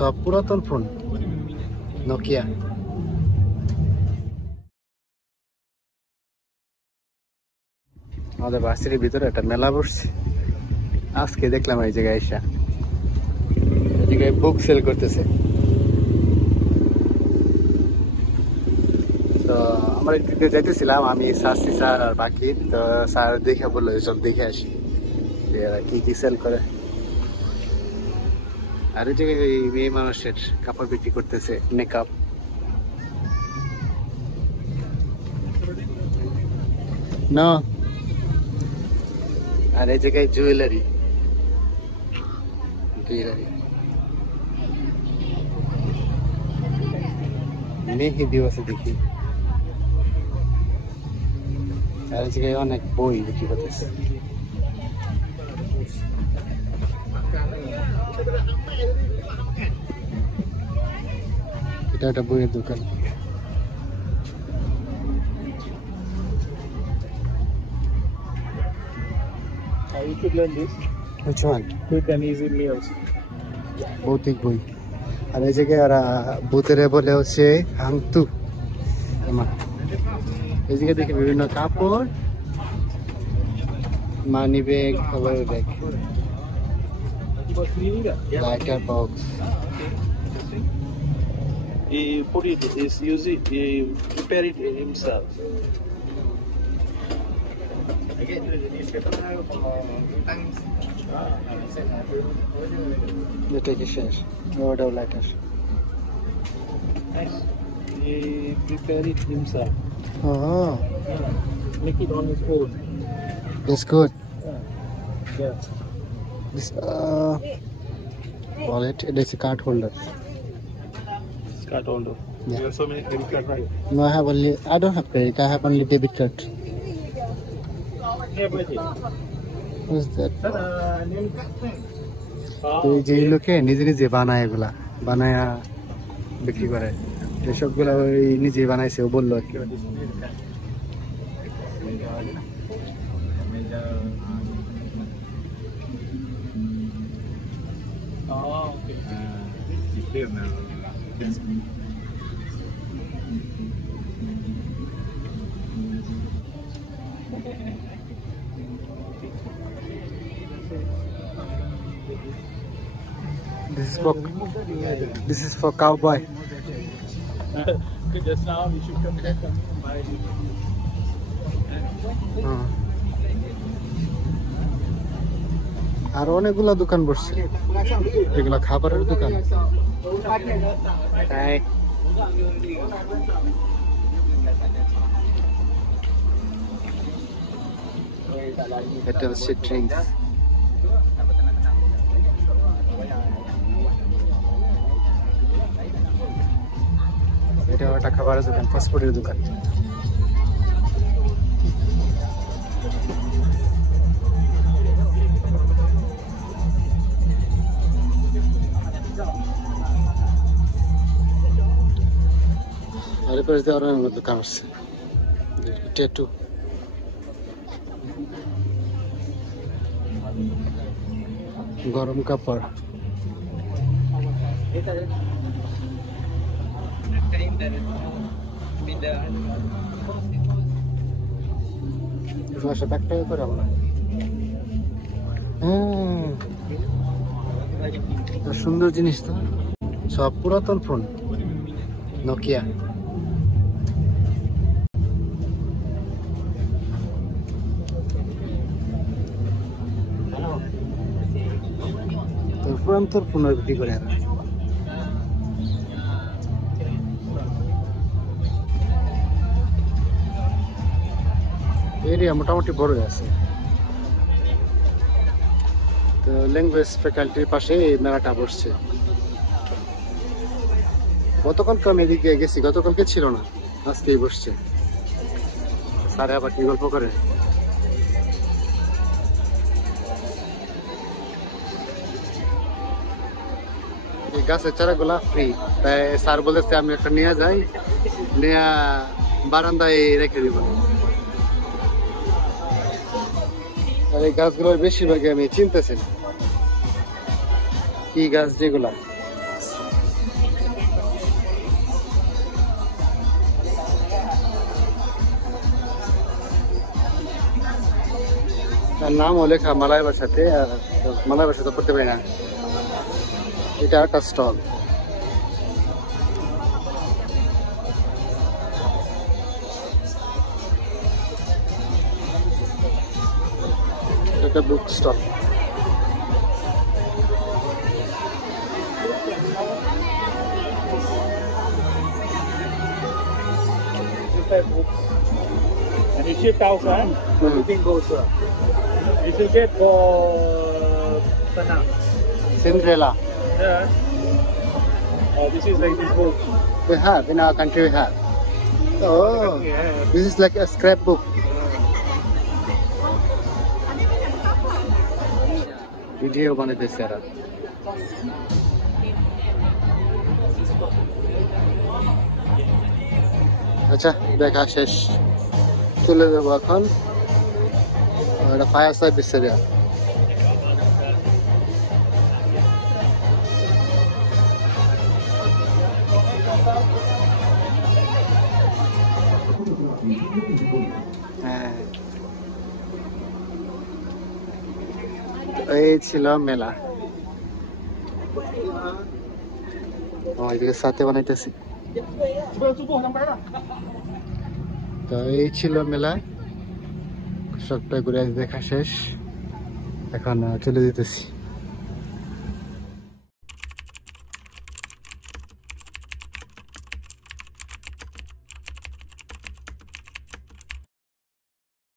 সব পুরাতন phone, Nokia. আমাদের ভার্সিটির ভিতরে একটা মেলা বসছে, আজকে দেখলাম এই জায়গায় এসে। এই জায়গায় বুক সেল করতেছে। তো আমরা একটু যাইতেছিলাম, আমি সার্সি স্যার আর বাকি। তো স্যার দেখে বললো সব দেখে আসি কি কি সেল করে। আর ওই জায়গায় ওই মেয়ে মানুষের কাপড় বিক্রি করতেছে, মেকআপ। না, আর এই জায়গায় জুয়েলারি মেহেদিও আছে দেখি। আর এই জায়গায় অনেক বই বিক্রি করতেছে। এটা একটা বইয়ের দোকান। You could learn this. Which one? Quick and easy meals. ভৌতিক বই। আর এই জায়গায় ওরা ভূতেরে বলে হচ্ছে হান্তু। এই জায়গায় দেখি বিভিন্ন কাপড়, মানি ব্যাগ, খাবারের bag, lighter box. He put it, use it, he prepare it himself. এটা কি শেষ? ওটাও lighter. Nice. He prepare it himself. Oh, Make it on his own. that's good. Yeah. This wallet, it is a card holder. Card holder. Yeah. You have so many credit card, right? No, I don't have credit. I have only debit card. What's that? তো এই যে লোকে নিজে নিজে বানায়, এগুলা বানায়া বিক্রি করে। এসব গুলা ওই নিজে বানাইছে, ও বললো আর কি। This is for cowboy. Just now we should come back and buy it. আর অনেকগুলা দোকান বসছে, এগুলা খাবারের দোকান। এটা হচ্ছে ড্রিঙ্কস। এটা একটা খাবারের দোকান, ফাস্টফুডের দোকান। আর এরপরে আরো দোকান আছে, ট্যাটু। গরম কাপড়। করে আমরা সুন্দর জিনিস তো, সব পুরাতন ফোন, নোকিয়া। পুরাতন ফোন বিক্রি করে। এরিয়া মোটামুটি বড় আছে। তো ল্যাঙ্গুয়েজ ফ্যাকাল্টির পাশে এই মেলাটা বসছে। গতকালকে আমি এদিকে গেছি, গতকালকে ছিল না, আজকেই বসছে। স্যারে আবার কি গল্প করে। এই গাছের চারাগুলা ফ্রি, তাই স্যার বলেছে আমি একটা নিয়ে যাই, নিয়ে বারান্দায় রেখে দিব। আর এই গাছগুলোর বেশিরভাগই আমি চিনতেছি না কি গাছ যেগুলা। তার নামও লেখা মালয় ভাষাতে, আর মালয় ভাষা তো পড়তে পারি না। এটা একটা স্টল। একটা book stall. And it's shipped outside. Everything goes up. You should get for Penang. Cinderella. Yeah. Oh, this is like this book. We have in our country. We have. Oh, Yeah. this is like a scrapbook. Video বানাইতেছে এরা। আচ্ছা, দেখা শেষ, চলে যাবো এখন। এটা fire service area. হ্যাঁ, এই ছিল মেলা। এদিকে সাথে বানাইতেছি। তো এই ছিল মেলা, সবটা ঘুরে দেখা শেষ, এখন চলে যেতেছি।